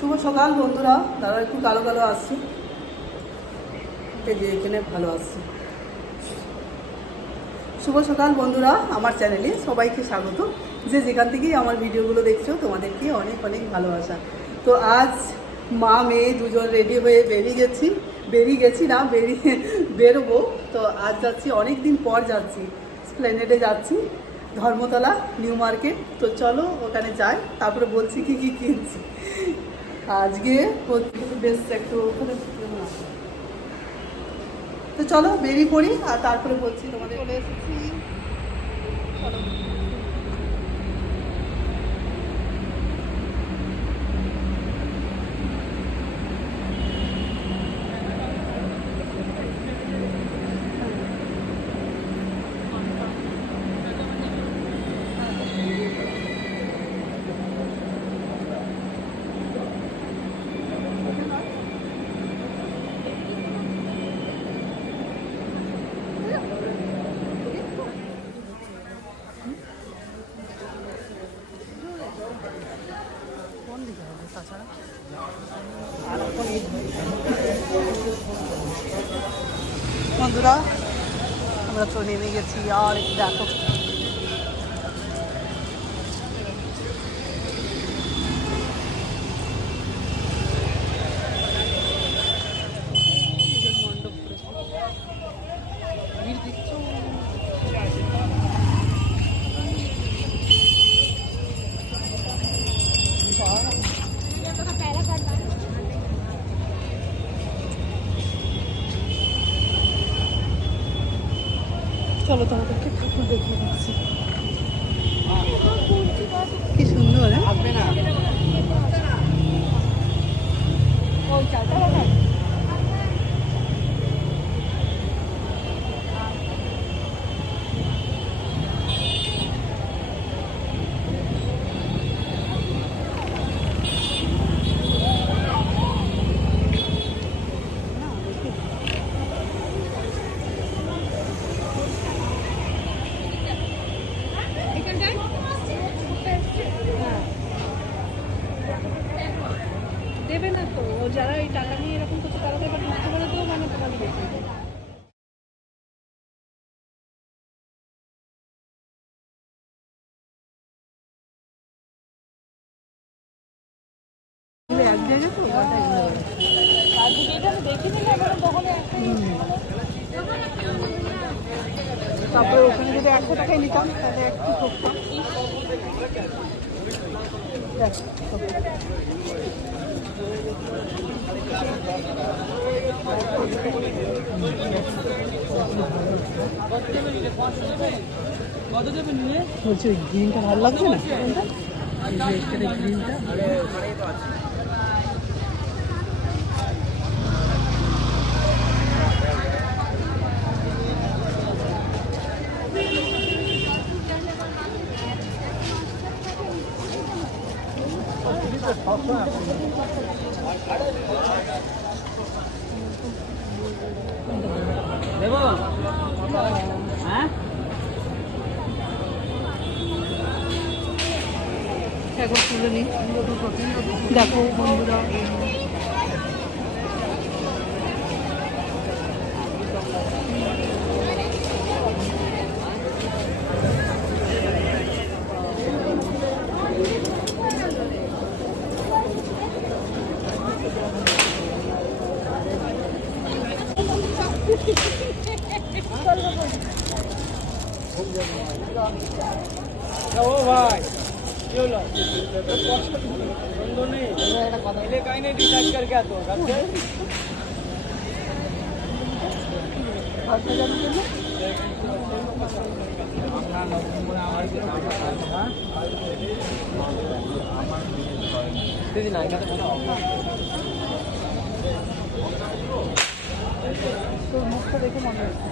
শুভ সকাল বন্ধুরা। দাদা একটু কালো কালো আসছে, এই যে এখানে ভালো আসছে। শুভ সকাল বন্ধুরা, আমার চ্যানেলে সবাইকে স্বাগত। যে যেখান থেকেই আমার ভিডিওগুলো দেখছো তোমাদেরকে অনেক অনেক ভালোবাসা। তো আজ মা মেয়ে দুজন রেডি হয়ে বেরোবো। তো আজ যাচ্ছি, অনেক দিন পর যাচ্ছি, স্প্লেনেডে যাচ্ছি, ধর্মতলা নিউ মার্কেট। তো চলো ওখানে যাই, তারপরে বলছি কি কি কিনছি আজকে। বেশ একটু ওখানে, তো চলো বেরিয়ে পড়ি আর তারপরে বলছি তোমাদের। চলে এসেছি, চলো। বন্ধুরা আমরা তো নেমে গেছি, আর দেখো চলো তোমাদেরকে ঠাকুর দেখিয়ে দিচ্ছি, কি সুন্দর। দেবে না তো, যারা এই টাকা নিয়ে এরকম করছে তারা তো এবার বুঝতে পারে, তো মানে তোমার বেশি এক জায়গায় তো তারপরে ওখানে যদি 100 টাকায় নিতাম তাহলে একটু করতাম। বলছি ওই গ্রিনটা ভালো লাগছে না, গ্রিনটা একবার তুলে নিই। দেখো বন্ধুরা, ও ভাই কি হলো? বন্ধ নেই, এলে কাই নেই ডিসাইড कर क्या तो घर से দিদি না তোর মুখটা দেখে মনে হচ্ছে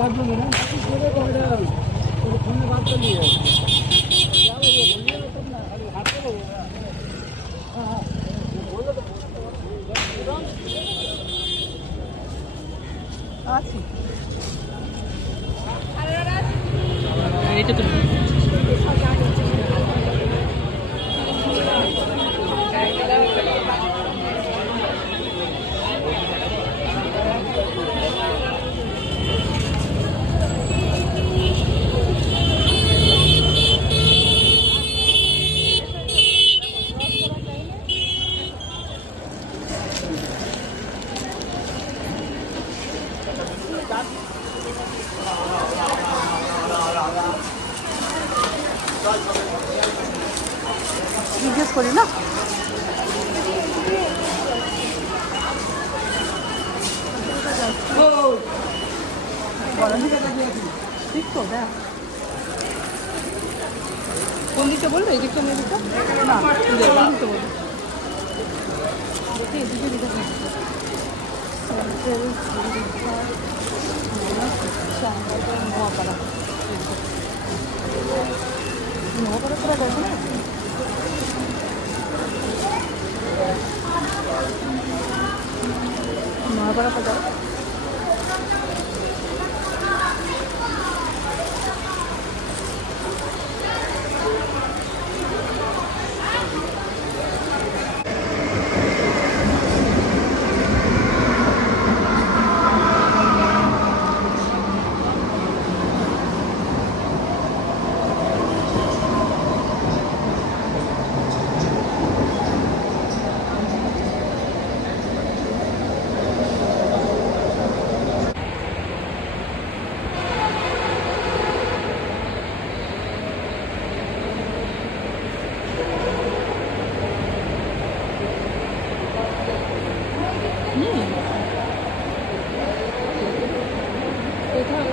লাগবে ম্যাডাম ম্যাডাম ফোনে বাদ कर लिए क्या बोलिए तब ना हाथ करो हाँ बोलो तो আছি এটা তো জিজ্ঞেস করি না ঠিক তো দেখ কোন দিকটা বলবে এই দিকটা দিকটা না কোন দিকটা বলবে দেখি এদিকে দিকে নোয়াপাড়া নোয়াপাড়া তোরা দেখো না নোয়াপাড়া বাজার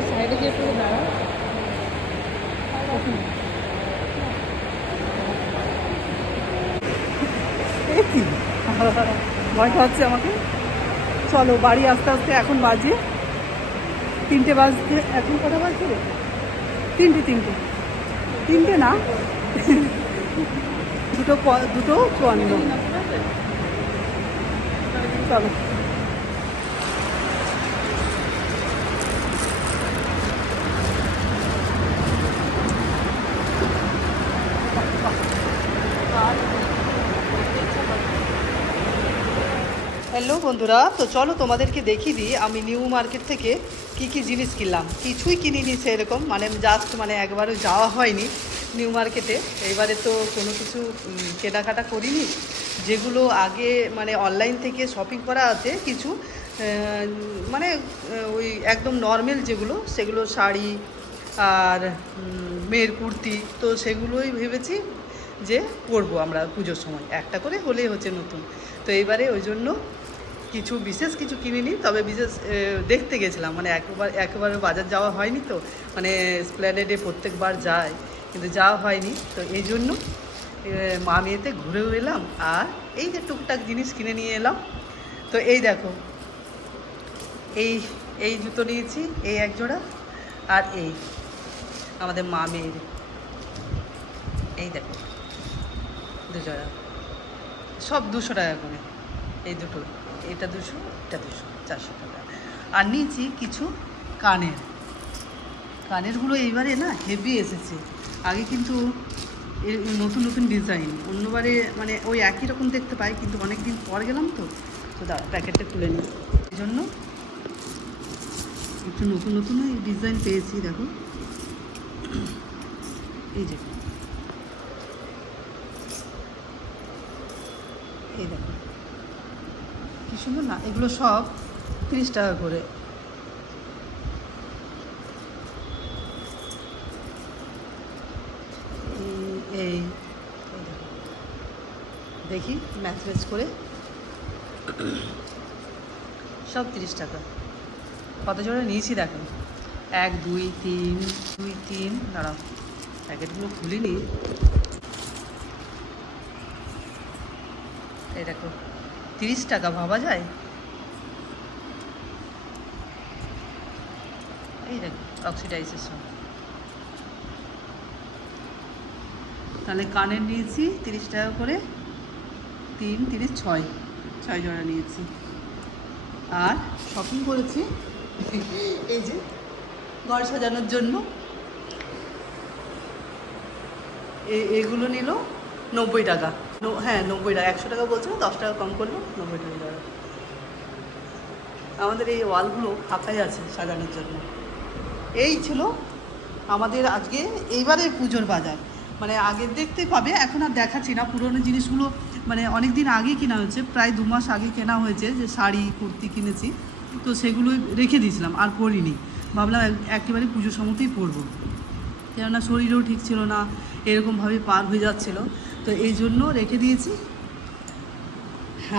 সাইডে গিয়ে পুরো দাঁড়া ভয়টা হচ্ছে আমাকে চলো বাড়ি আস্তে আস্তে এখন বাজে 3টে বাজতে এখন কটা বাজছে রে 3টে না 2:52 চলো হ্যালো বন্ধুরা, তো চলো তোমাদেরকে দেখিয়ে দিই আমি নিউ মার্কেট থেকে কি কি জিনিস কিনলাম। কিছুই কিনিনি সেরকম, মানে জাস্ট মানে একবারও যাওয়া হয়নি নিউ মার্কেটে। এইবারে তো কোনো কিছু কেনাকাটা করিনি, যেগুলো আগে মানে অনলাইন থেকে শপিং করা আছে কিছু, মানে ওই একদম নর্মাল যেগুলো, সেগুলো শাড়ি আর মেয়ের কুর্তি, তো সেগুলোই ভেবেছি যে পরবো আমরা পুজোর সময়, একটা করে হলেই হচ্ছে নতুন। তো এইবারে ওই জন্য কিছু বিশেষ কিছু কিনিনি, তবে বিশেষ দেখতে গেছিলাম, মানে একেবারে বাজার যাওয়া হয়নি তো, মানে এসপ্ল্যানেডে প্রত্যেকবার যায় কিন্তু যাওয়া হয়নি, তো এই জন্য মা মেয়েতে ঘুরেও এলাম আর এই যে টুকটাক জিনিস কিনে নিয়ে এলাম। তো এই দেখো, এই জুতো নিয়েছি, এই এক জোড়া, আর এই আমাদের মা মেয়ের এই দেখো 2 জোড়া, সব 200 টাকা করে, এই দুটো, এটা 200, এটা 200, 400 টাকা। আর নিয়েছি কিছু কানেরগুলো এইবারে না হেভি এসেছে, আগে কিন্তু নতুন নতুন ডিজাইন, অন্যবারে মানে ওই একই রকম দেখতে পাই, কিন্তু অনেক দিন পর গেলাম তো দাঁড়া প্যাকেটটা খুলে নিই, এই জন্য একটু নতুন নতুন ডিজাইন পেয়েছি। দেখো এই যে, এই দেখো কি সুন্দর না, এগুলো সব 30 টাকা করে। এই দেখি ম্যাচ করে সব 30 টাকা। কত জোড়া নিয়েছি দেখো, 1 2 3 দাঁড়াও প্যাকেটগুলো খুলিনি, এই দেখো 30 টাকা, ভাবা যায়। এই দেখ অক্সিডাইজেশন। তাহলে কানের নিয়েছি 30 টাকা করে, 3 30 6 জোড়া নিয়েছি। আর শপিং করেছি এই যে ঘর সাজানোর জন্য, এগুলো নিল 90 টাকা। হ্যাঁ 90 টাকা, 100 টাকা বলছিল, 10 টাকা কম করলো, 90 টাকা। আমাদের এই ওয়ালগুলো ফাঁকাই আছে সাজানোর জন্য। এই ছিল আমাদের আজকে এইবারের পুজোর বাজার। মানে আগে দেখতে পাবে, এখন আর দেখাচ্ছি না পুরোনো জিনিসগুলো, মানে অনেক দিন আগে কেনা হয়েছে, প্রায় 2 মাস আগে কেনা হয়েছে, যে শাড়ি কুর্তি কিনেছি, তো সেগুলো রেখে দিয়েছিলাম, আর পরিনি। ভাবলাম একেবারে পুজোর সময়তেই পরবো, কেননা শরীরও ঠিক ছিল না, এরকমভাবে পার হয়ে যাচ্ছিলো, তো এই জন্য রেখে দিয়েছি।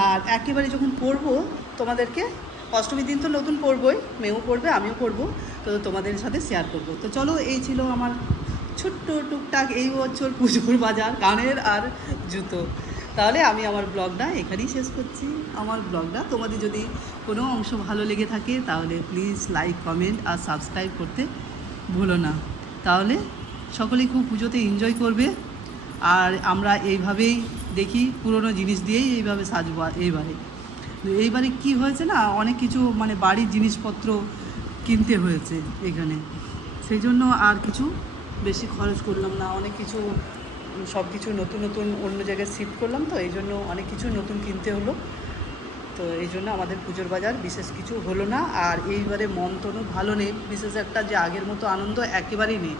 আর একেবারে যখন পরবো তোমাদেরকে, অষ্টমীর দিন তো নতুন পরবই, মেয়েও পরবে, আমিও পরবো, তো তোমাদের সাথে শেয়ার করব। তো চলো, এই ছিল আমার ছোট্ট টুকটাক এই বছর পুজোর বাজার, কানের আর জুতো। তাহলে আমি আমার ব্লগটা এখানেই শেষ করছি। আমার ব্লগটা তোমাদের যদি কোনো অংশ ভালো লেগে থাকে তাহলে প্লিজ লাইক, কমেন্ট আর সাবস্ক্রাইব করতে ভুলো না। তাহলে সকলেই খুব পুজোতে এনজয় করবে। আর আমরা এইভাবেই দেখি, পুরনো জিনিস দিয়েই এইভাবে সাজবো। এইবারে কি হয়েছে না, অনেক কিছু মানে বাড়ির জিনিসপত্র কিনতে হয়েছে এখানে, সেই জন্য আর কিছু বেশি খরচ করলাম না। অনেক কিছু, সব কিছু নতুন নতুন অন্য জায়গায় শিফট করলাম, তো এই জন্য অনেক কিছু নতুন কিনতে হলো। তো এই জন্য আমাদের পুজোর বাজার বিশেষ কিছু হলো না। আর এইবারে মন টনও ভালো নেই, বিশেষ একটা যে আগের মতো আনন্দ একেবারেই নেই।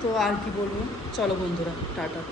তো আর কি বলবো, চলো বন্ধুরা, টাটা।